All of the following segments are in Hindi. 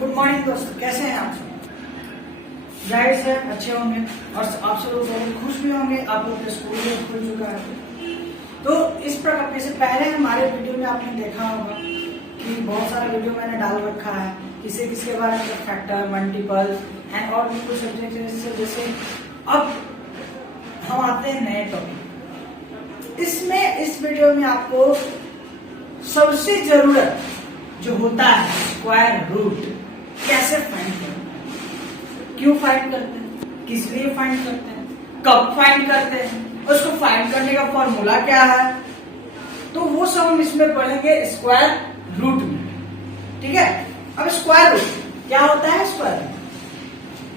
गुड मॉर्निंग दोस्तों, कैसे हैं आप सब? जाहिर से अच्छे होंगे और आप सब लोग बहुत खुश भी होंगे। आप लोग के स्कूल भी खुल चुका है। तो इस प्रकार से पहले हमारे वीडियो में आपने देखा होगा कि बहुत सारा वीडियो मैंने डाल रखा है किसी किसके बारे में, फैक्टर, मल्टीपल एंड और भी कुछ सब्जेक्ट जैसे। अब हम आते हैं नए टॉपिक। इसमें इस वीडियो में आपको सबसे जरूरत जो होता है स्क्वायर रूट कैसे फाइंड करते हैं, क्यों फाइंड करते हैं, किस लिए फाइंड करते हैं, कब फाइंड करते हैं, उसको फाइंड करने का फॉर्मूला क्या है, तो वो सब हम इसमें पढ़ेंगे स्क्वायर रूट में। ठीक है। अब स्क्वायर रूट क्या होता है?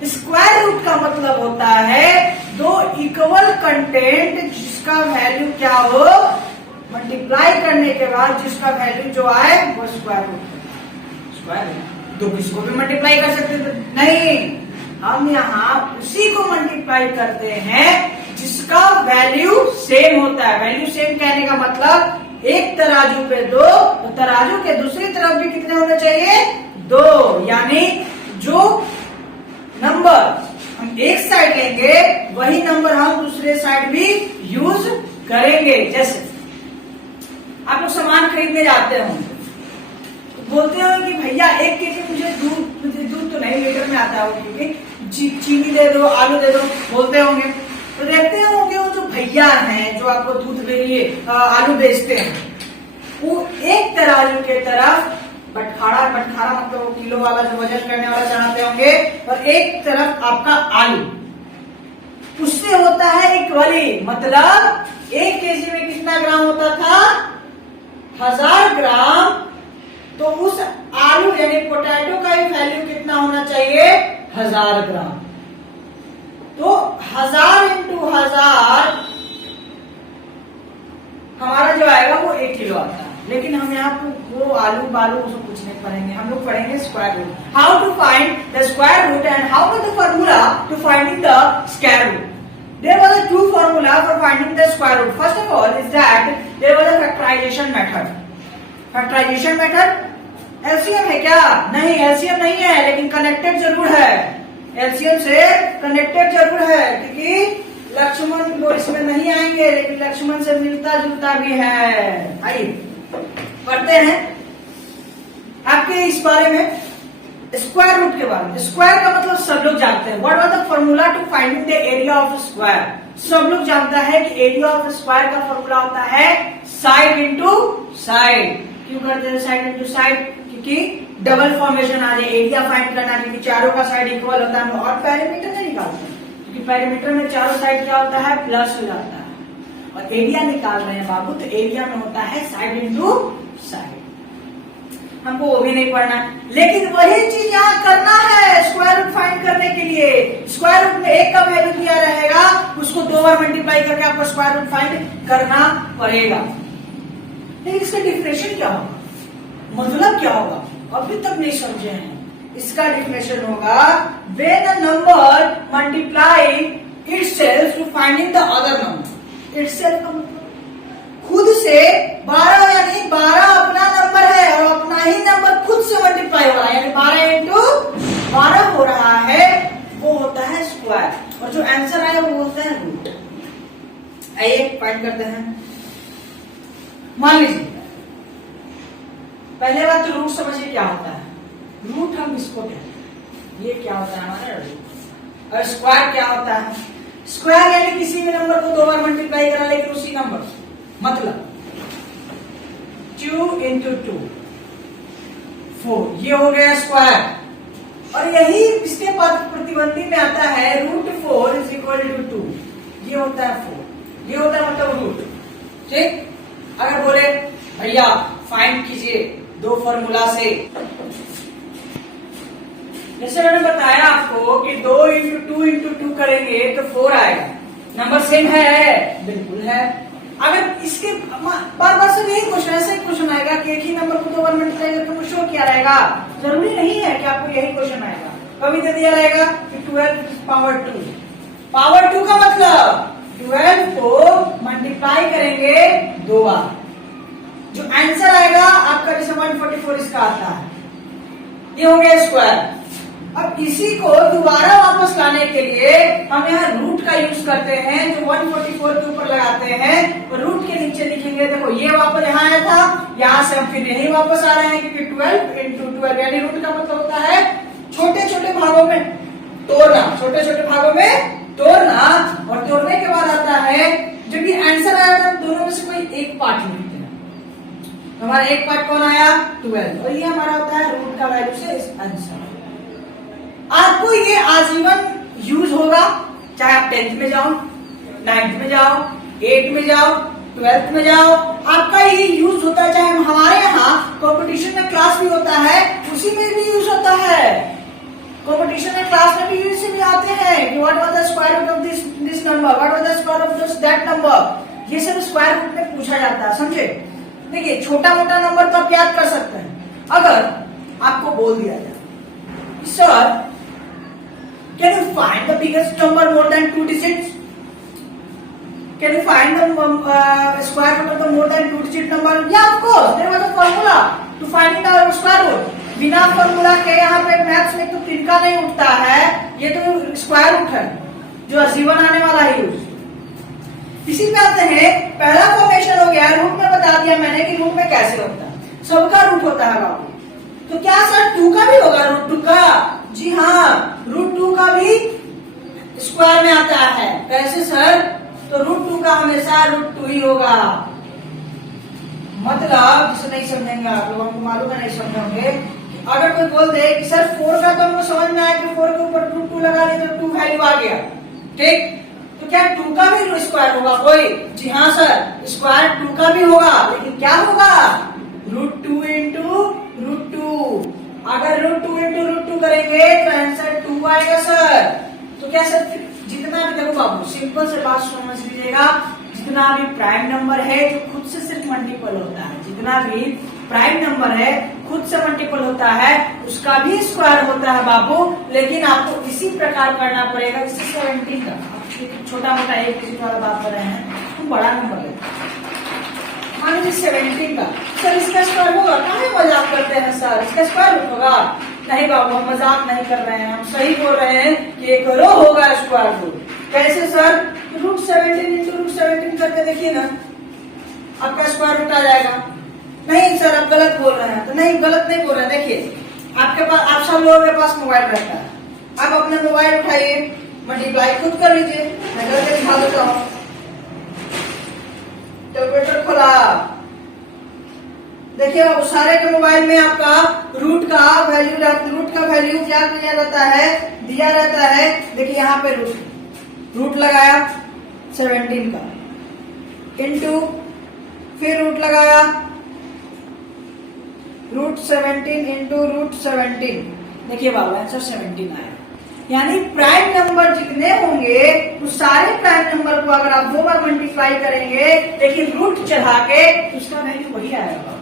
स्क्वायर रूट का मतलब होता है दो इक्वल कंटेंट जिसका वैल्यू क्या हो, मल्टीप्लाई करने के बाद जिसका वैल्यू जो आए वो स्क्वायर रूट। स्क्वायर रूट तो किसी को भी मल्टीप्लाई कर सकते थे, नहीं, हम यहाँ उसी को मल्टीप्लाई करते हैं जिसका वैल्यू सेम होता है। वैल्यू सेम कहने का मतलब एक तराजू पे दो तो तराजू के दूसरी तरफ भी कितने होने चाहिए? दो। यानी जो नंबर हम एक साइड लेंगे वही नंबर हम दूसरे साइड भी यूज करेंगे। जैसे आप लोग सामान खरीदने जाते होंगे तो बोलते हो कि भैया 1 केजी मुझे दूध तो नहीं लीटर में आता है वो, क्योंकि चीनी दे दो, आलू दे दो बोलते होंगे। तो देखते होंगे वो जो भैया हैं जो आपको दूध के लिए आलू बेचते हैं, वो एक तराजू के तरफ बटखारा मतलब वो किलो वाला जो वजन करने वाला चढ़ाते होंगे, और एक तरफ आपका आलू, उससे होता है इक्वली। मतलब 1 केजी में कितना ग्राम होता था? 1000 ग्राम। तो उस आलू यानी पोटैटो का ही वैल्यू कितना होना चाहिए? 1000 ग्राम। तो 1000 इंटू 1000 हमारा जो आएगा वो 1 किलो आता है। लेकिन हम यहाँ पे वो आलू बालू उसको कुछ नहीं पढ़ेंगे, हम लोग पढ़ेंगे square root. How to find the square root and how to the formula to finding the square root. There was a two formula for finding the square root. First of all is that there was a factorization method. Factorization method LCM है क्या? नहीं, LCM नहीं है, लेकिन कनेक्टेड जरूर है। LCM से कनेक्टेड जरूर है, क्योंकि लक्ष्मण वो इसमें नहीं आएंगे, लेकिन लक्ष्मण से मिलता जुलता भी है। आइए पढ़ते हैं आपके इस बारे में, स्क्वायर रूट के बारे में। स्क्वायर का मतलब सब लोग जानते हैं। What was the formula to finding the area of square? सब लोग जानता है कि एरिया ऑफ स्क्वायर का फॉर्मूला होता है साइड इंटू साइड। क्यों करते हैं साइड इंटू साइड? क्योंकि डबल फॉर्मेशन आ जाए। एरिया फाइंड करना, क्योंकि चारों का साइड इक्वल होता है, और पेरीमीटर नहीं निकालते क्योंकि पेरीमीटर में चारों साइड क्या होता है? प्लस हो जाता है। और एरिया निकाल रहे हैं बाबू, तो एरिया में होता है साइड इंटू साइड। हमको वो भी नहीं पढ़ना, लेकिन वही चीज यहाँ करना है स्क्वायर रूट फाइंड करने के लिए। स्क्वायर रूट में 1 का वैल्यू दिया रहेगा, उसको 2 बार मल्टीप्लाई करके आपको स्क्वायर रूट फाइंड करना पड़ेगा। लेकिन इसका डिफिनेशन क्या होगा, मतलब क्या होगा, अभी तक नहीं समझे हैं। इसका डिफिनेशन होगा when a number multiply itself to finding the other number. Itself का मतलब खुद से 12, यानी 12 अपना नंबर है और अपना ही नंबर खुद से मल्टीप्लाई हो रहा है, यानी 12 इंटू 12 हो रहा है, वो होता है स्क्वायर। और जो आंसर आया वो होता है रूट। आइए फाइंड करते हैं। मान लीजिए पहले बात तो रूट समझिए क्या होता है। रूट हम इसको कहते हैं, ये क्या होता है हमारा रूट। और स्क्वायर क्या होता है? स्क्वायर यानी किसी भी नंबर को 2 बार मल्टीप्लाई करा, लेकिन उसी नंबर से। मतलब 2 इंटू 2 4, ये हो गया स्क्वायर। और यही इसके बाद प्रतिबंधी में आता है √4 इज इक्वल टू 2, ये होता है 4, ये होता है मतलब रूट। ठीक। अगर बोले भैया फाइंड कीजिए 2 फॉर्मूला से, जैसे मैंने बताया आपको कि 2 इंटू 2 इंटू 2 करेंगे तो 4 आएगा। नंबर सेम है? बिल्कुल है। अगर इसके बार बार से यही क्वेश्चन, ऐसे क्वेश्चन आएगा कि एक ही नंबर को 2 बार मल्टीप्लाई करके वो शो किया रहेगा, जरूरी नहीं है कि आपको यही क्वेश्चन आएगा। कभी दे दिया रहेगा कि 12 पावर 2। पावर 2 का मतलब 12 को मल्टीप्लाई करेंगे 2 बार, जो आंसर आएगा आपका जैसे 144 इसका आता है, ये हो गया स्क्वायर। अब इसी को दोबारा वापस लाने के लिए हम यहाँ रूट का यूज करते हैं, जो 144 के ऊपर लगाते हैं और रूट के नीचे लिखेंगे। देखो ये वापस यहाँ आया था, यहाँ से हम फिर यही वापस आ रहे हैं क्योंकि 12 इंटू 12 यानी रूट का मतलब होता है छोटे छोटे भागों में तोड़ना, छोटे छोटे भागों में तोड़ना। और तोड़ने के बाद आता है जो कि आंसर आया था दोनों में से कोई एक पार्ट लिखते हैं। हमारा एक पार्ट कौन आया 12 और ये हमारा होता है रूट का वैल्यू से आंसर। आपको ये आजीवन यूज होगा, चाहे आप 10th में जाओ, 9th में जाओ, 8th में जाओ, 12th में जाओ, आपका ये यूज होता है। चाहे हमारे यहाँ कंपटीशन में क्लास भी होता है, उसी में भी यूज होता है। कंपटीशन में क्लास में भी यूज भी आते हैं कि what was the square root of this number, what was the square of that number. ये सब स्क्वायर रूट में पूछा जाता है, समझे। देखिए छोटा मोटा नंबर तो आप याद कर सकते हैं। अगर आपको बोल दिया जाए sir can you find the biggest number more than 2 digits? Can you find the square root of the more than 2 digit number? Yeah, of course. There was a formula to finding the square root. बिना फॉर्मूला के यहाँ पे मैथ्स में तो तिनका नहीं उठता है। ये तो स्क्वायर रूट है जो आजीवन आने वाला है यूज। इसी पे आते हैं, पहला फॉर्मेशन हो गया रूट में, बता दिया मैंने कि रूट में कैसे होता है। सबका रूट होता है बाबू। तो क्या सर 2 का भी होगा रूट 2 का? जी हाँ, रूट 2 का भी स्क्वायर में आता है। कैसे सर? तो रूट 2 का हमेशा रूट 2 ही होगा। मतलब जिसे नहीं समझेंगे आप लोगों को मालूम है, नहीं समझेंगे। अगर कोई बोल दे कि सर 4 का तो हमको समझ में आया कि 4 के ऊपर रूट 2 लगा दे तो 2 वैल्यू आ गया, ठीक। तो क्या 2 का भी स्क्वायर होगा कोई? जी हाँ सर, स्क्वायर 2 का भी होगा, लेकिन क्या होगा रूट 2 इंटू रूट 2। अगर रूट 2 इंटू रूट 2 करेंगे तो आंसर 2 आएगा सर। तो क्या सर जितना भी, देखो बाबू सिंपल से बात समझ लीजिएगा, जितना भी प्राइम नंबर है जो खुद से सिर्फ मल्टीपल होता है, जितना भी प्राइम नंबर है खुद से मल्टीपल होता है उसका भी स्क्वायर होता है बाबू। लेकिन आपको इसी प्रकार करना पड़ेगा जैसे 17 का। छोटा मोटा एक डिजिट वाला बात कर रहे हैं, तुम बड़ा नंबर लेते मान लीजिए 17 का। सर इसका स्क्वायर होगा? कहाँ मजाक करते हैं सर, इसका स्क्वायर रूट होगा? नहीं बाबू, हम मजाक नहीं कर रहे हैं, हम सही बोल रहे हैं कि एक रो होगा स्क्वायर रूट। कैसे सर? रूट 17 इंटू रूट 17 करके देखिए ना, आपका स्क्वायर रूट आ जाएगा। नहीं सर आप गलत बोल रहे हैं। तो नहीं, गलत नहीं बोल रहे हैं। देखिए आपके पास, आप सब लोगों के पास मोबाइल रहता है, आप अपना मोबाइल उठाइए, मल्टीप्लाई खुद कर लीजिए। मैं करके दिखा देता हूँ। कैलकुलेटर खोला, देखिए अब सारे के मोबाइल में आपका रूट का वैल्यू क्या दिया रहता है, दिया रहता है। देखिए यहाँ पे रूट लगाया 17 का, इंटू फिर रूट लगाया रूट 17 इंटू रूट 17। देखिए बाबू आंसर 17 आया। यानी प्राइम नंबर जितने होंगे उस सारे प्राइम नंबर को अगर आप 2 बार मल्टीप्लाई करेंगे लेकिन रूट चढ़ा के उसका वैल्यू वही आएगा।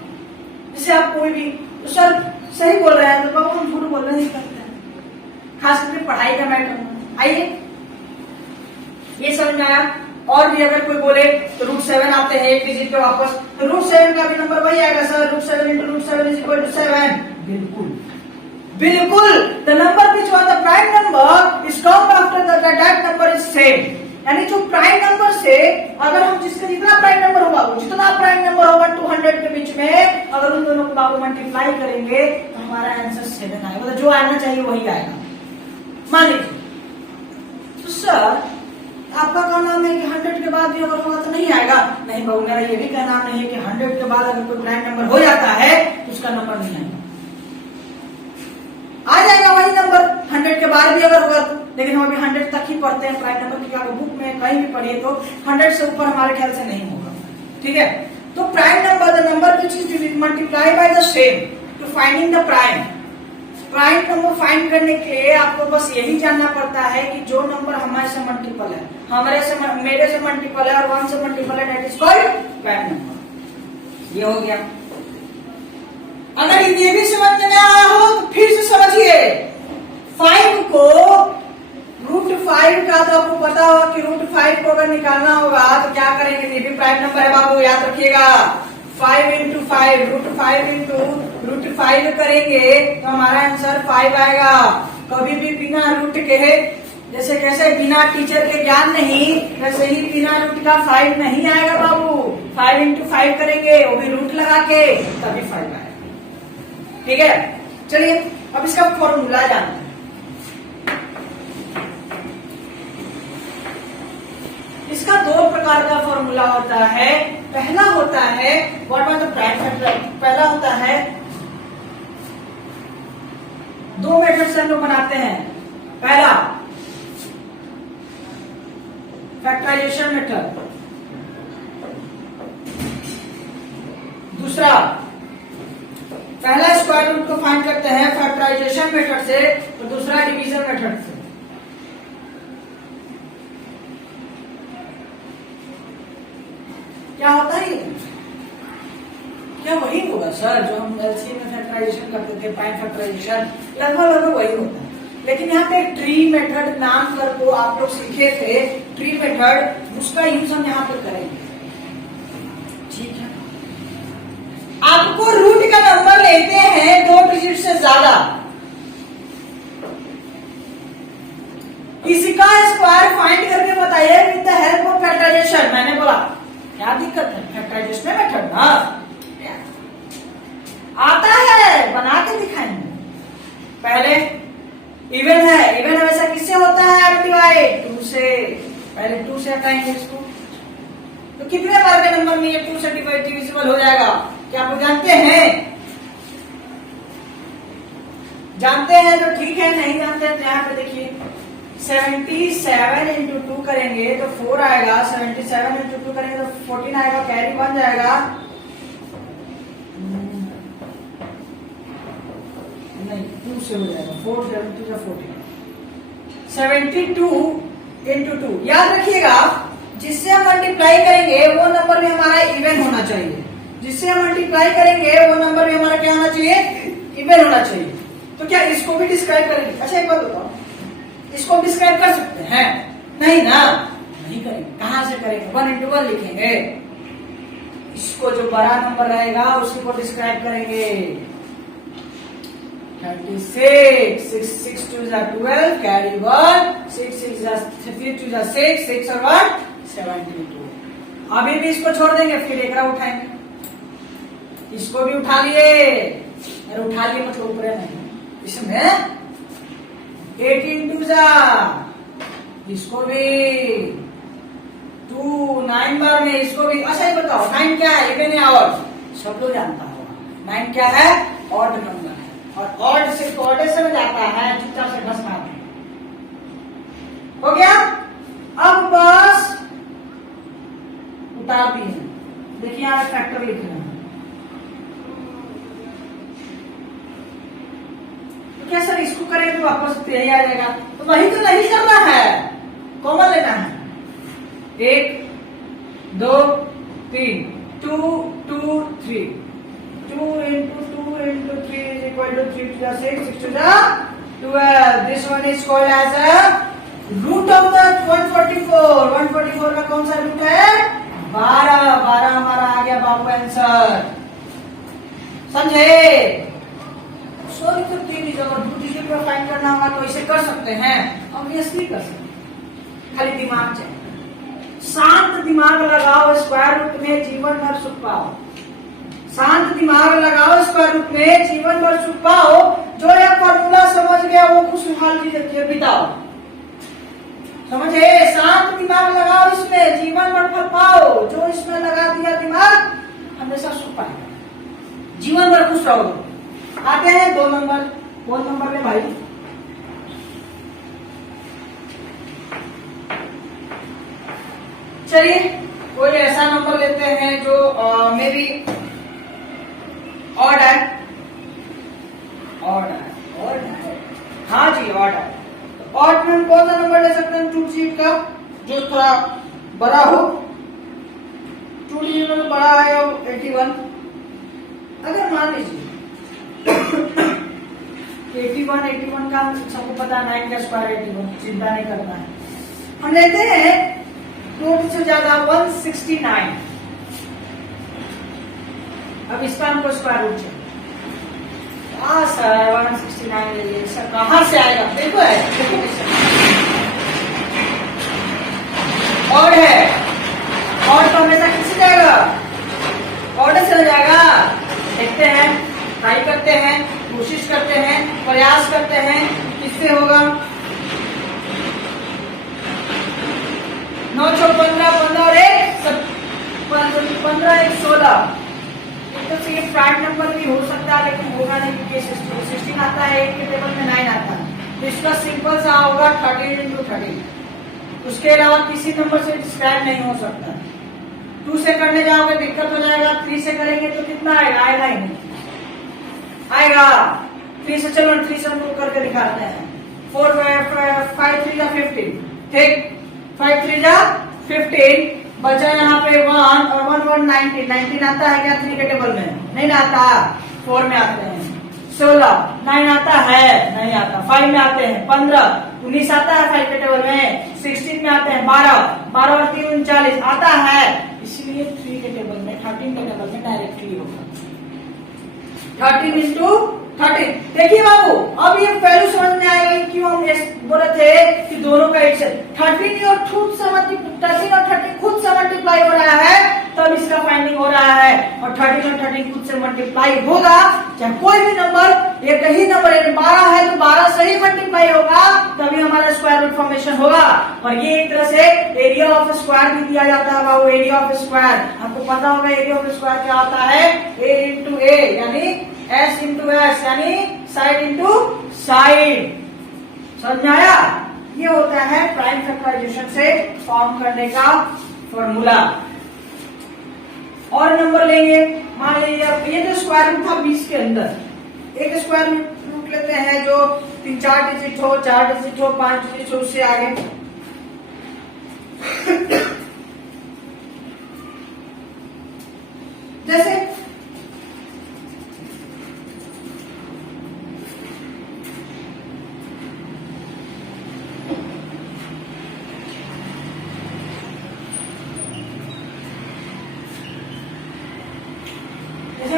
जैसे आप कोई भी, तो सर सही बोल रहे हैं तो बाबू हम झूठ बोलना नहीं करते हैं, खास करके पढ़ाई का मैटर। आइए ये समझ में आया। और भी अगर कोई बोले तो रूट 7 आते हैं एक डिजिट पे वापस, तो रूट 7 का भी नंबर वही आएगा sir, root 7 into root 7 is equal to 7। बिल्कुल the number which was the prime number is come after that number is same. यानी जो प्राइम नंबर से अगर हम जिसका जितना प्राइम नंबर होगा जितना प्राइम नंबर होगा 200 के बीच में, अगर उन दोनों को बाबू मल्टीप्लाई करेंगे तो हमारा आंसर 7 आएगा। मतलब जो आना चाहिए वही आएगा। मान लीजिए तो सर आपका क्या नाम है कि 100 के बाद भी अगर होगा तो नहीं आएगा? नहीं बाबू, मेरा ये भी क्या नाम नहीं है कि 100 के बाद अगर कोई प्राइम नंबर हो जाता है तो उसका नंबर नहीं आएगा। आ जाएगा वही नंबर 100 के बाद भी अगर होगा तो। लेकिन हम अभी 100 तक ही पढ़ते हैं प्राइम नंबर की, अगर बुक में कहीं भी पढ़िए तो 100 से ऊपर हमारे ख्याल से नहीं होगा। ठीक है, तो prime number the number which is multiply by the same to finding the prime. Prime number find करने के लिए आपको बस यही जानना पड़ता है कि जो नंबर हमारे से मल्टीपल है, मेरे से मल्टीपल है और 1 से मल्टीपल है, that is called prime number. ये हो गया। अगर ये भी समझ में आया हो तो फिर से समझिए। 5 को रूट 5 का तो आपको पता होगा कि रूट 5 को अगर निकालना होगा तो क्या करेंगे? ये भी प्राइम नंबर है बाबू, याद रखिएगा। 5 इंटू 5 रूट 5 इंटू रूट 5 करेंगे तो हमारा आंसर 5 आएगा। कभी भी बिना रूट के, जैसे कैसे बिना टीचर के ज्ञान नहीं, वैसे ही बिना रूट का 5 नहीं आएगा बाबू। 5 इंटू 5 करेंगे, वो भी रूट लगा के, तभी 5 आएगा। ठीक है, चलिए अब इसका फॉर्मूला जानते हैं। इसका 2 प्रकार का फॉर्मूला होता है। पहला होता है what was the prime factor. पहला होता है, 2 मेथड से हम लोग बनाते हैं। पहला फैक्टराइजेशन मेथड, दूसरा पहला स्क्वायर रूट को फाइंड करते हैं फैक्टराइजेशन मेथड से, और दूसरा डिवीजन मेथड से। क्या होता है ये? क्या वही होगा सर जो हम एलसीएम में फैक्टराइजेशन करते थे, प्राइम फैक्टराइजेशन, लगभग वही होता है। लेकिन यहाँ पे एक ट्री मेथड नाम कर को आप लोग सीखे थे, ट्री मेथड, उसका यूज हम यहाँ पे करेंगे। ठीक है, आपको रूट का नंबर लेते हैं 2 डिजिट से ज्यादा, इसका स्क्वायर फाइंड करके बताइए with the help of factorisation. मैंने बोला क्या दिक्कत है, फैक्टराइजेशन मेथड ना आता है, बना के दिखाएंगे। पहले इवन है, इवन हमेशा किससे होता है डिवाइड? 2 से। पहले 2 से हटाएंगे इसको, तो कितने बार के नंबर में ये 2 से डिविजिबल हो जाएगा? क्या आप जानते हैं? जानते हैं तो ठीक है, नहीं जानते हैं तो यहाँ पे देखिए 77 इंटू 2 करेंगे तो 4 आएगा, 77 इंटू 2 करेंगे तो 14 आएगा, कैरी बन जाएगा। नहीं, 2 से हो जाएगा, 4 7 2 14, 72 इंटू 2। याद रखिएगा, जिससे हम मल्टीप्लाई करेंगे वो नंबर भी हमारा इवन होना चाहिए। जिससे हम मल्टीप्लाई करेंगे वो नंबर भी हमारा क्या होना चाहिए? इवन होना चाहिए। तो क्या इसको भी डिस्क्राइब करेंगे? अच्छा एक बात बताओ, इसको डिस्क्राइब कर सकते हैं? नहीं ना, नहीं करेंगे। कहां से करेंगे? 1 इंटू 1 लिखेंगे। इसको जो बड़ा नंबर रहेगा उसी को डिस्क्राइब करेंगे। 36, 6 2 12, कैरी 1, 6 6 2 6, 6 और 1 72। अभी भी इसको छोड़ देंगे, फिर एक उठाएंगे, इसको भी उठा लिए। अरे उठा लिए मतलब ऊपर नहीं, इसमें 18 2 इसको भी 2 9 बार में, इसको भी। अच्छा ये बताओ 9 क्या है, इवन या ऑड? सब लोग जानता होगा 9 क्या है, ऑड नंबर है। और ऑड से ऑर्डर से में जाता है, चुपचाप से बस मार हो गया। अब बस उतार दिए, देखिए यहाँ फैक्टर लिख रहे हैं। तो क्या सर इसको करें तो वापस यही आ जाएगा? तो वही तो नहीं करना है, कॉमन लेना है। 1 2 3 2 2 3, 2 into 2 into 3 is equal to 3 to the 6, 6 to the 12. This one is called as a root of the 144. 144 का कौन सा रूट है? 12। 12 हमारा आ गया बाबू आंसर, समझे? सॉरी तो 3 डिजिट और 2 डिजिट में फाइंड करना होगा तो इसे कर सकते हैं, ऑब्वियसली कर सकते हैं। खाली दिमाग चाहिए, शांत दिमाग लगाओ, स्क्वायर रूट में जीवन भर सुख पाओ। शांत दिमाग लगाओ, स्क्वायर रूट में जीवन भर सुख पाओ। जो यह फॉर्मूला समझ गया वो खुशहाल जिंदगी बिताओ, समझे? शांत दिमाग लगाओ, इसमें जीवन भर फल पाओ। जो इसमें लगा दिया दिमाग हमेशा सुख पाएगा, जीवन भर खुश रहोगे। आते हैं 2 नंबर। कौन नंबर में भाई? चलिए कोई ऐसा नंबर लेते हैं जो मेरी ऑड है। ऑड है, हाँ जी ऑड है। ऑड में हम कौन सा नंबर ले सकते हैं? 2 डिजिट का, जो थोड़ा बड़ा हो। 2 डिजिट में बड़ा है 81। अगर मान लीजिए 81 का सबको पता है, 9 का स्क्वायर 81, चिंता नहीं करना है। हम लेते हैं 2 से ज्यादा 169। अब इसका हमको स्क्वायर रूट चाहिए। हाँ सर 169 ले लीजिए सर, कहाँ से आएगा? देखो है, देखो और है, और तो हमेशा किससे जाएगा? ऑर्डर से हो जाएगा। देखते हैं, ट्राई करते हैं, कोशिश करते हैं, प्रयास करते हैं, किससे होगा? 9 6 15 15 और 1 15 1 16। तो ये प्राइम नंबर भी हो सकता है लेकिन होगा नहीं क्योंकि 16 आता है, 1 के टेबल में 9 आता है, तो इसका सिंपल सा होगा 13 into 13। उसके अलावा किसी नंबर से स्क्रैच नहीं हो सकता। 2 से करने जाओगे दिक्कत हो जाएगा, 3 से करेंगे तो कितना आएगा? आएगा ही नहीं, आएगा 3 से। चलो 3 से हम लोग करके दिखाते हैं। 4 5 3 15, ठीक, 5 3 15, बचा यहाँ पे 1 और 1 1 19। 19 आता है क्या 3 के टेबल में? नहीं आता, 4 में आते हैं। 16 9 आता है? नहीं आता। 5 में आते हैं। 15 19 आता है 5 के टेबल में। 16 में आते हैं 12 12 और 3 39 आता है, इसलिए 3 के टेबल में 13 के टेबल में डायरेक्टली होगा 13 into 13। देखिए बाबू, अब ये वैल्यू समझ में आएगी क्यों हम बोले थे कि दोनों का एक से 13 और 13 खुद से मल्टीप्लाई हो रहा है, तब इसका फाइंडिंग हो रहा है। और 13 और 13 खुद से मल्टीप्लाई होगा, चाहे कोई भी नंबर, एक ही नंबर 12 है तो 12 से ही मल्टीप्लाई होगा, तभी हमारा स्क्वायर रूट फॉर्मेशन होगा। और ये एक तरह से एरिया ऑफ स्क्वायर भी दिया जाता है बाबू, एरिया ऑफ स्क्वायर। आपको पता होगा एरिया ऑफ स्क्वायर क्या होता है? a into a यानी S into S यानी साइड इंटू साइड। समझ में आया? ये होता है प्राइम फैक्टराइजेशन से फॉर्म करने का फॉर्मूला। और नंबर लेंगे, मान लीजिए अब ये जो स्क्वायर रूट था 20 के अंदर, एक स्क्वायर रूट लेते हैं जो 3-4 डिजिट हो, 4 डिजिट हो, 5 डिजिट हो, उससे आगे जैसे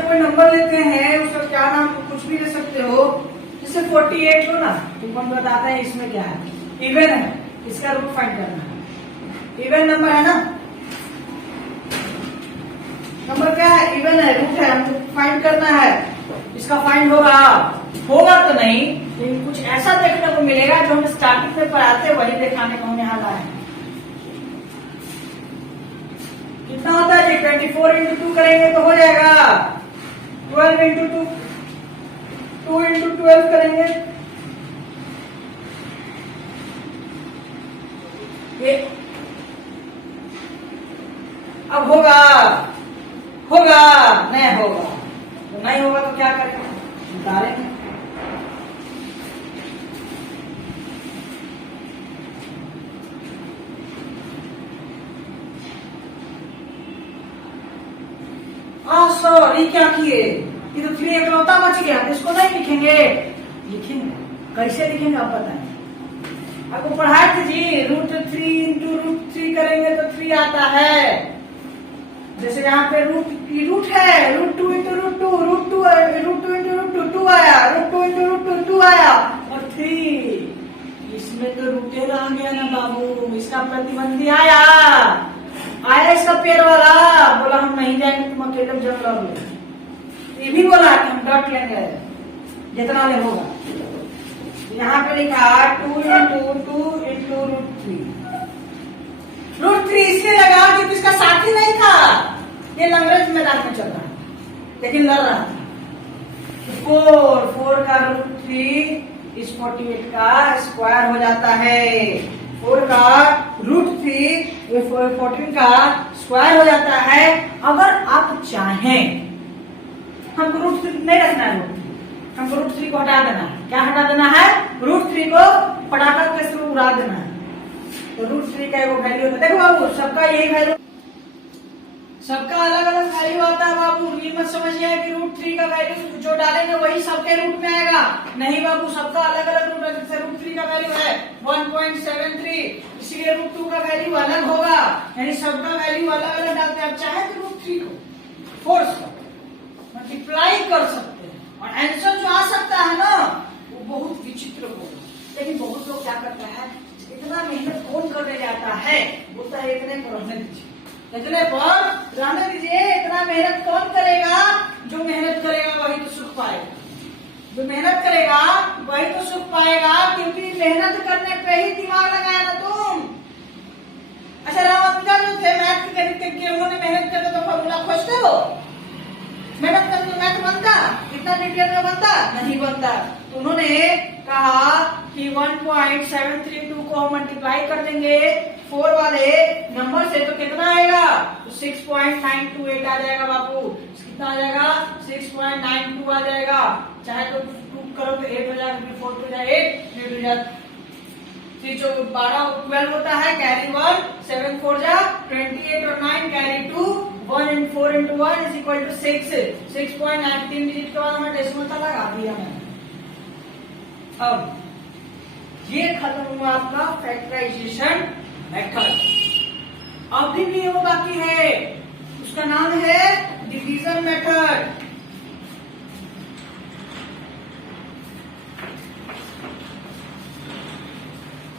कोई नंबर लेते हैं, उसका क्या नाम, कुछ भी ले सकते हो। जैसे 48 लो ना, तो कौन बताता है इसमें क्या है? इवन है, इसका रूट फाइंड करना है। इवन नंबर है ना, नंबर क्या है? इवन है, रूट है, हमको फाइंड करना है। इसका फाइंड होगा तो नहीं, लेकिन कुछ ऐसा देखने को मिलेगा जो हम स्टार्टिंग में पढ़ाते, वही दिखाने को हम यहाँ लाए। कितना होता है जी? 24 into 2 करेंगे तो हो जाएगा 12 into 2, 2 into 12 करेंगे, ये अब होगा नहीं होगा, तो नहीं होगा तो क्या करेंगे? उतारेंगे। सॉरी, क्या किए? ये तो 3 इकलौता बच गया, तो इसको नहीं लिखेंगे? लिखेंगे। कैसे लिखेंगे आप बताएं? आपको पढ़ाए थे जी, √3 into √3 करेंगे तो 3 आता है। जैसे यहाँ पे रूट है, √2 into √2, √2 into √2 2 आया, √2 into √2 2 आया, और 3 इसमें तो रूटे रह गया ना बाबू। इसका प्रतिबंधी आया इसका पेड़ वाला, बोला हम नहीं जाएंगे, तुम अकेले जम लोगे। ये भी बोला कि हम डट लेंगे जितना ले होगा। यहाँ पे लिखा 2 into 2 into √3। √3 इसलिए लगा क्योंकि इसका साथी नहीं था, ये लंगरज मैदान में चल रहा है, लेकिन लड़ रहा था। 4 का √3 इस 48 का स्क्वायर हो जाता है। 4 का √3 14 का स्क्वायर हो जाता है। अगर आप चाहें, हमको √3 नहीं रखना है, हमको √3 को हटा देना है। क्या हटा देना है? √3 को पटाखा के थ्रू उड़ा देना है। तो √3 का एगो वैल्यू होता है। देखो बाबू, सबका यही वैल्यू, सबका अलग अलग वैल्यू आता है बाबू। ये मत समझिए कि √3 का वैल्यू जो डालेंगे वही सबके रूट में आएगा। नहीं बाबू, सबका अलग अलग रूट है। जैसे √3 का वैल्यू है 1.73, इसलिए √2 का वैल्यू अलग होगा। यानी सबका वैल्यू अलग अलग डालते हैं। आप चाहे तो √3 को फोर्स कर मल्टीप्लाई कर सकते हैं और आंसर जो आ सकता है ना वो बहुत विचित्र होगा। लेकिन बहुत लोग क्या करता है, इतना मेहनत कौन करने जाता है, बोलता है इतने पर रहने दीजिए, इतने पर रहने दीजिए, इतना मेहनत कौन करेगा, जो मेहनत करेगा वही तो सुख पाएगा, जो मेहनत करेगा वही तो सुख पाएगा, क्योंकि मेहनत करने पे ही दिमाग लगाया ना तुम। अच्छा रामानुजा जो थे मैथ के गणित के, उन्होंने मेहनत करते तो फॉर्मूला खोजते हो, मेहनत करते तो मैथ बनता, इतना डिटेल में बनता नहीं बनता। तो उन्होंने कहा कि 1.732 को हम मल्टीप्लाई कर देंगे 4 वाले नंबर से तो कितना आएगा, तो 6.928 आ जाएगा बाबू, कितना आ जाएगा 6.92 आ जाएगा। चाहे तो 2 करो तो 8 हो जाएगा, 4 हो जाएगा 8 हो जाएगा, 3 जो 12 12 होता है, कैरी 1, 7 4 जा 28 और 9 carry 2, 1 and 4 into 1 is equal to 6, 6.9 3 digit के बाद हमें डेसिमल तक लगा दिया मैंने। अब ये खत्म हुआ आपका फैक्टराइजेशन मेथड। अभी भी वो बाकी है, उसका नाम है डिवीजन मेथड।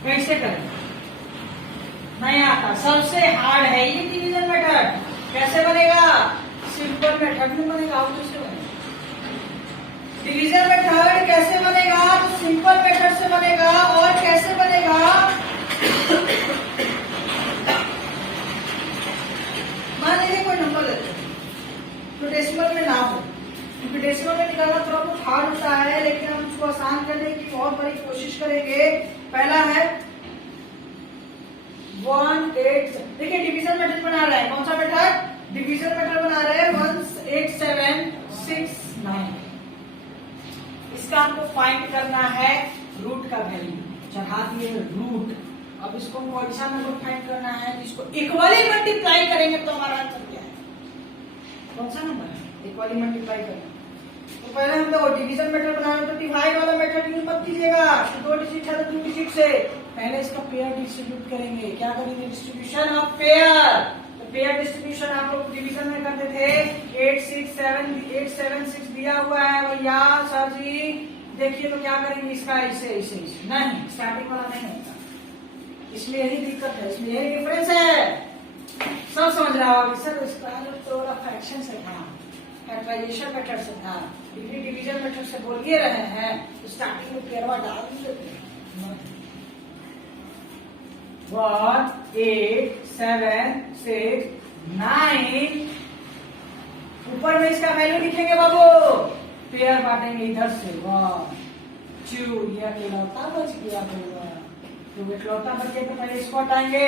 कैसे करें, नहीं आता, सबसे हार्ड है ये डिवीजन मेथड। कैसे बनेगा, सिंपल मेथड में बनेगा। और कैसे बनेगा डिवीजन मेथड, कैसे बनेगा, तो सिंपल मेथड से बनेगा। और कैसे बनेगा, मान लीजिए कोई नंबर लेते हैं तो डेसिमल में ना हो, क्योंकि डेसिमल में निकालना थोड़ा बहुत हार्ड होता है, लेकिन हम उसको आसान करने की बहुत बड़ी कोशिश करेंगे। पहला है 1.8, देखिए डिवीजन मेथड बना रहे हैं, कौन सा मेथड, डिवीजन मेथड बना रहे हैं 18769। इसका आपको फाइंड करना है रूट का वैल्यू, चढ़ा दिए रूट। अब इसको ऐसा नंबर फाइंड करना है जिसको इक्वली मल्टीप्लाई करेंगे तो हमारा आंसर क्या है, कौन सा नंबर है, इक्वली मल्टीप्लाई करना। तो पहले हम लोग डिवीजन मेथड बनाने तो डिवाइड वाला मेथड यूज मत कीजिएगा, 2 डिजिट है तो 2 डिजिट से पहले इसका पेयर डिस्ट्रीब्यूट करेंगे। क्या करेंगे, डिस्ट्रीब्यूशन ऑफ पेयर। तो पेयर डिस्ट्रीब्यूशन आप लोग डिवीजन में करते थे, 866 दिया हुआ है भैया सर जी, देखिए तो क्या करेंगे, इसका ऐसे ऐसे नहीं, स्टार्टिंग वाला नहीं होता, इसमें यही दिक्कत है, इसमें यही डिफरेंस है। सब समझ रहा होगा सर, इसका तो फ्रैक्शन से था, फैक्टराइजेशन मेथड से था, डिवीजन मेथड से बोल ही रहे हैं, तो स्टार्टिंग में पेयरवा डाल देते हैं। 1 8 7 6 9, ऊपर में इसका वैल्यू लिखेंगे बाबू, पेयर बांटेंगे इधर से 1 2, यह अकेलौता बच गया होगा, तो इकलौता बच गया तो पहले इसको हटाएंगे,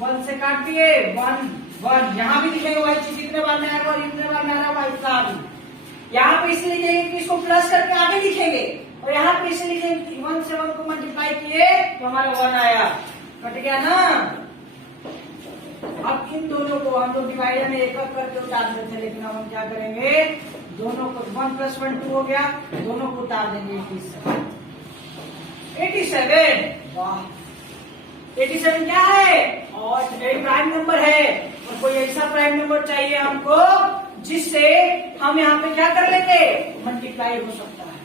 1 से काट दिए 1 1, यहाँ भी लिखेंगे वही चीज, कितने बार में आएगा और इतने बार में आ रहा है इतना भी। यहाँ पे इसलिए लिखेंगे कि इसको प्लस करके आगे लिखेंगे, और यहाँ पे इसलिए लिखेंगे कि 1 से 1 को मल्टीप्लाई किए तो हमारा 1 आया, कट गया ना। अब इन दोनों को हम लोग डिवाइडर में एक एक करके उतार देते थे, लेकिन अब हम क्या करेंगे, दोनों को 1 + 1 2 हो गया, दोनों को उतार देंगे 87। वाह, 87 क्या है, और प्राइम नंबर है, और कोई ऐसा प्राइम नंबर चाहिए हमको जिससे हम यहाँ पे क्या कर लेंगे, मल्टीप्लाई हो सकता है।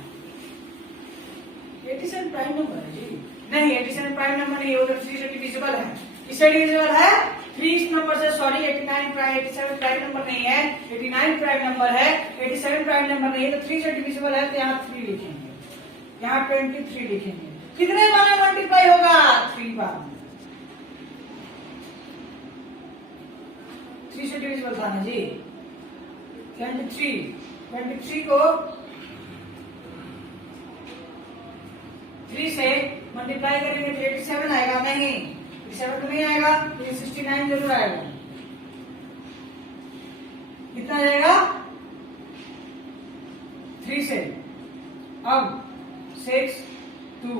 87 प्राइम नंबर है जी, नहीं 87 प्राइम नंबर नहीं, उधर 3 से डिविजिबल है, इससे डिविजिबल है 3 नंबर से, सॉरी 87 प्राइम नंबर नहीं है, 89 प्राइम नंबर है, 87 प्राइम नंबर नहीं है, तो 3 से डिविजिबल है, तो यहाँ 3 लिखेंगे, यहाँ 23 लिखेंगे। कितने बार मल्टीप्लाई होगा, 3 बार, 3 से डिविजिबल था ना जी, 23 को 3 से मल्टीप्लाई करेंगे तो 87 आएगा, नहीं 87 तो नहीं आएगा, तो 69 जरूर आएगा। कितना आएगा, 3 से, अब 6 2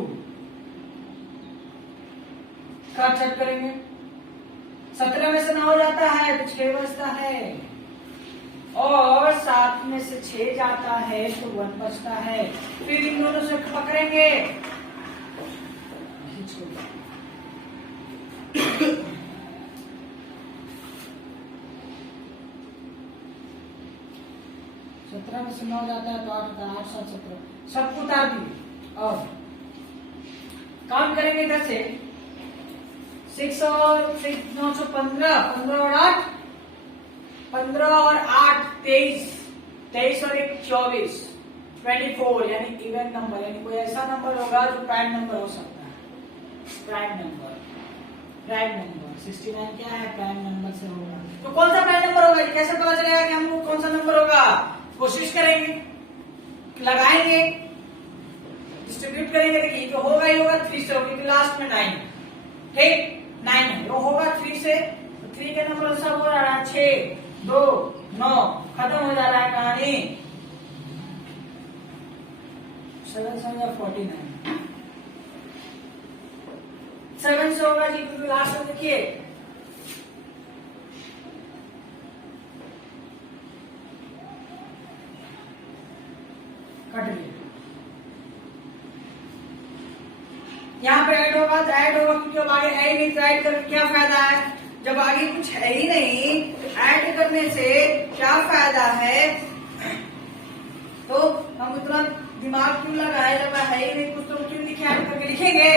का चेक करेंगे, 17 में से 9 जाता है तो 6 बचता है, और 7 में से 6 जाता है तो 1 बचता है। फिर इन दोनों से पकड़ेंगे, 18 में से 9 जाता है तो 8 होता है, 8 7 17, सबको उतार दिए और काउंट करेंगे इधर से 6 और 6 9 15, 15 और 8 15 और 8 23, 23 और 1 24, 24 यानी इवन नंबर, यानी कोई ऐसा नंबर होगा जो प्राइम नंबर हो सकता है। प्राइम नंबर 69 क्या है, प्राइम नंबर से होगा। तो कौन सा प्राइम नंबर होगा, कैसे पता चलेगा कि हमको कौन सा नंबर होगा? कोशिश करेंगे, लगाएंगे, डिस्ट्रीब्यूट करेंगे, देखिए तो होगा ही होगा 3 से, क्योंकि लास्ट में 9, ठीक 9 है, वो होगा 3 से, तो 3 के नंबर सब हो रहा है 6 2 9, खत्म हो जा रहा है कहानी। 7 7 या 49, 7 से होगा जी, क्योंकि लास्ट में देखिए कट गया, यहाँ पे ऐड होगा तो ऐड होगा, क्योंकि अब आगे है ही नहीं, तो ऐड करके क्या फायदा है? जब आगे कुछ है ही नहीं तो ऐड करने से क्या फायदा है? तो हम इतना दिमाग क्यों लगाए, जब है ही नहीं कुछ तो क्यों लिखे, ऐड करके लिखेंगे?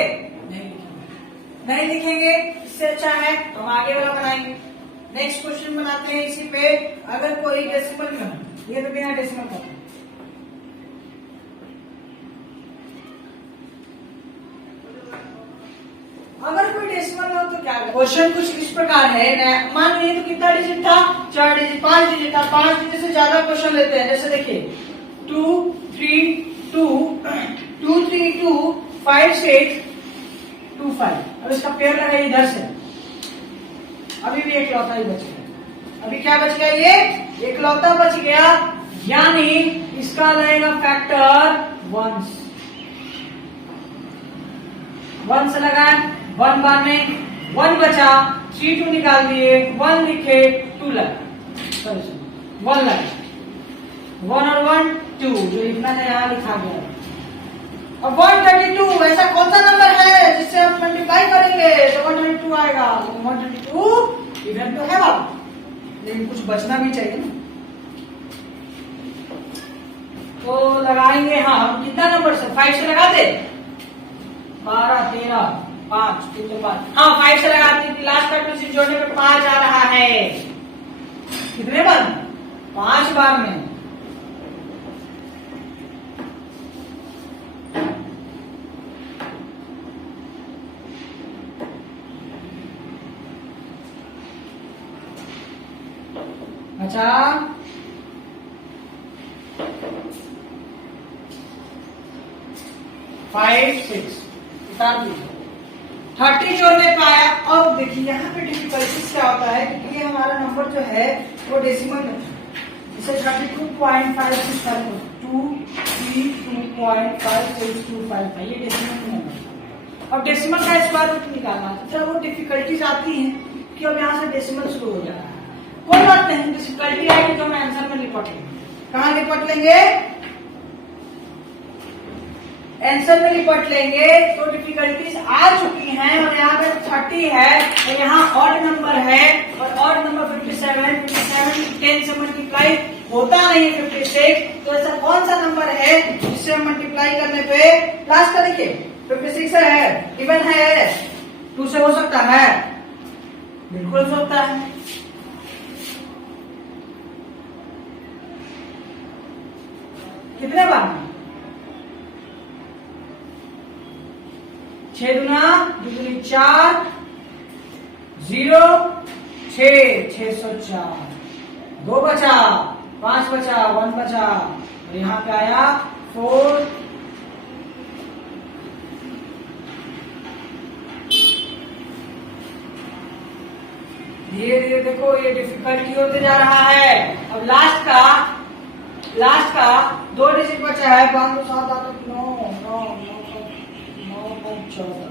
नहीं लिखेंगे, इससे अच्छा है तो हम आगे वाला बनाएंगे। नेक्स्ट क्वेश्चन बनाते हैं इसी पे। अगर कोई डेसिमल में, ये तो बिना डेसिमल का, अगर कोई डेसिमल में हो तो क्या? क्वेश्चन कुछ इस प्रकार है, मान लीजिए तो कितना डिजिट था? 4 डिजिट, 5 डिजिट था, 5 डिजिट से ज्यादा क्वेश्चन लेते हैं। जैसे देखिए 2 3 2 2 3 2 5 6 2 5, अब इसका पेयर लगा इधर से, अभी भी एक लौता ही बच गया। अभी क्या बच गया? ये एक लौता बच गया, यानी इसका लगेगा फैक्टर 1 से लगा 1 बार में 1 बचा, 3 2 निकाल दिए, 1 लिखे, 2 लगा, 1 लगा, 1 और 1 2, जो लिखना था यहाँ लिखा गया। अब 132 ऐसा कौन सा नंबर है जिससे हम मल्टीप्लाई करेंगे तो 132 आएगा? 132 इवन तो है बाबू, लेकिन कुछ बचना भी चाहिए ना, तो लगाएंगे हम कितना नंबर से? 5 से लगा दे, 12 13 5 3 2 5, हाँ 5 से लगाते, लास्ट का 2 से जोड़ने में 5 आ रहा है। कितने बार? 5 बार में। अच्छा 5 6 उतार दीजिए, 30 जोड़ने पाया। अब देखिए यहाँ पे डिफिकल्टी क्या होता है, क्योंकि ये हमारा नंबर जो है वो डेसिमल में, इसे 32.5 2 3 2.5625 है, ये डेसिमल में नंबर। अब डेसिमल का स्क्वायर रूट निकालना, जब वो डिफिकल्टीज आती हैं कि अब यहाँ से डेसिमल शुरू हो जा रहा है, कोई बात नहीं, डिफिकल्टी आएगी तो हम आंसर में निपट लेंगे। कहाँ निपट लेंगे? आंसर में निपट लेंगे। तो डिफिकल्टीज आ चुकी हैं और यहाँ पे 30 है, तो यहाँ ऑड नंबर है, और ऑड नंबर 57 10 से मल्टीप्लाई होता नहीं 56, तो ऐसा कौन सा नंबर है जिससे हम मल्टीप्लाई करने पे लास्ट का देखिए 56 है, इवन है, 2 से हो सकता है, बिल्कुल हो सकता है। कितने बार? 6 दूना 4 0 6 604, 2 बचा, 5 बचा, 1 बचा, और यहाँ पे आया 4 धीरे धीरे देखो ये डिफिकल्टी होते जा रहा है। अब लास्ट का 2 डिजिट बचा है, 5 2 7 8 9 9 9 14,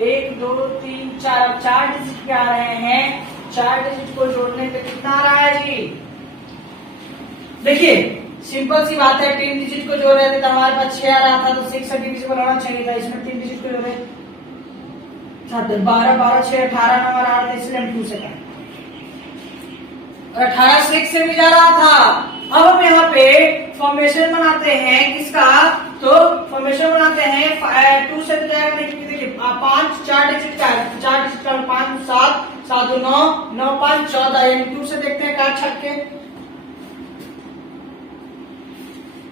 1 2 3 4, अब 4 डिजिट के आ रहे हैं। 4 डिजिट को जोड़ने पे कितना आ रहा है जी? देखिए सिंपल सी बात है, 3 डिजिट को जोड़ रहे थे तो हमारे पास 6 आ रहा था, तो 6 से डिविजिबल होना चाहिए था, इसमें 3 डिजिट को जोड़े 12 12 6 18 नंबर आ रहा था, इसलिए हम 2 से काटे, और 18 6 से भी जा रहा था अब हम यहाँ पे फॉर्मेशन बनाते हैं किसका, तो फॉर्मेशन बनाते हैं 2 से देखिए 5 4 डिजिट का 5 7 7 2 9 9 5 14 यानी 2 से देखते हैं काट छक्के।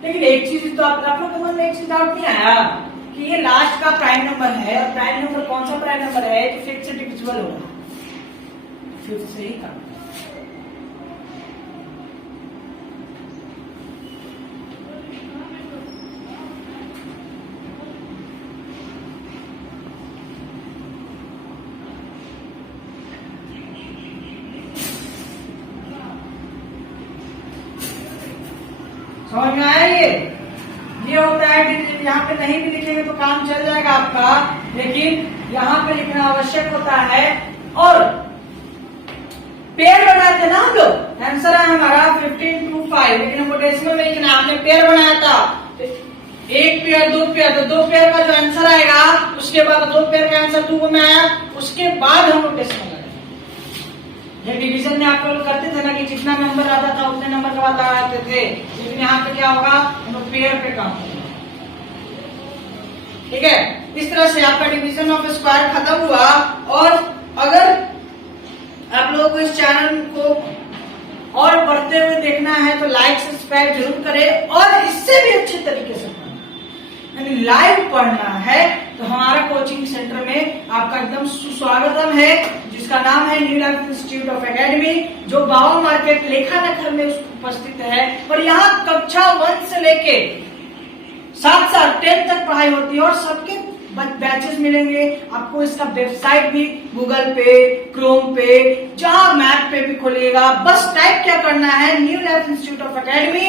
लेकिन एक चीज तो आप लोग के मन में एक चीज डाउट नहीं आया कि ये लास्ट का प्राइम नंबर है, और प्राइम नंबर कौन सा प्राइम नंबर है जो 5 से डिविजिबल होगा, 5 से ही काम। समझ में आया ये होता है कि यहाँ पे नहीं भी लिखेंगे तो काम चल जाएगा आपका, लेकिन यहाँ पे लिखना आवश्यक होता है। और पेयर बनाते ना हम लोग, आंसर है हमारा 15 to 5, लेकिन हमको डेसिमल में लिखना, आपने पेयर बनाया था, एक पेयर 2 पेयर, तो 2 पेयर का जो आंसर आएगा उसके बाद 2 पेयर का आंसर 2 में आया, उसके बाद हम लोग डेसिमल लगाए। डिवीजन में आप लोग करते थे ना कि जितना नंबर आता था उतने नंबर के बाद लगाते थे, लेकिन यहाँ पे क्या होगा, हम लोग पेयर पे काम करेंगे। ठीक है, इस तरह से आपका डिवीजन ऑफ स्क्वायर खत्म हुआ। और अगर आप लोगों को इस चैनल को और बढ़ते हुए देखना है तो लाइक सब्सक्राइब जरूर करें, और इससे भी अच्छे तरीके से यानी लाइव पढ़ना है तो हमारा कोचिंग सेंटर में आपका एकदम सुस्वागतम है, जिसका नाम है new life institute of academy, जो बावा मार्केट लेखा नगर में उपस्थित है। और यहाँ कक्षा 1 से लेके 7 साल 10 तक पढ़ाई होती है, और सबके बैचेस मिलेंगे आपको। इसका वेबसाइट भी गूगल पे, क्रोम पे, जहां मैप पे भी खोलिएगा, बस टाइप क्या करना है, new life institute of academy,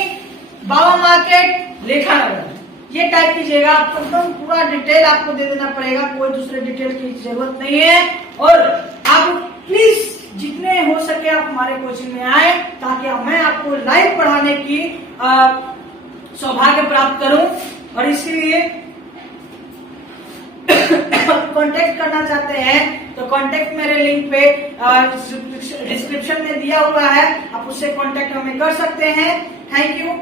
Bawa market, लेखा नगर, ये टाइप कीजिएगा। आपको एकदम पूरा डिटेल आपको दे देना पड़ेगा, कोई दूसरे डिटेल की जरूरत नहीं है। और आप प्लीज जितने हो सके आप हमारे कोचिंग में आए, ताकि मैं आपको लाइव पढ़ाने की सौभाग्य प्राप्त करूं। और इसीलिए कांटेक्ट करना चाहते हैं तो कांटेक्ट मेरे लिंक पे डिस्क्रिप्शन में दिया हुआ है, आप उससे कांटेक्ट हमें कर सकते हैं। Thank you.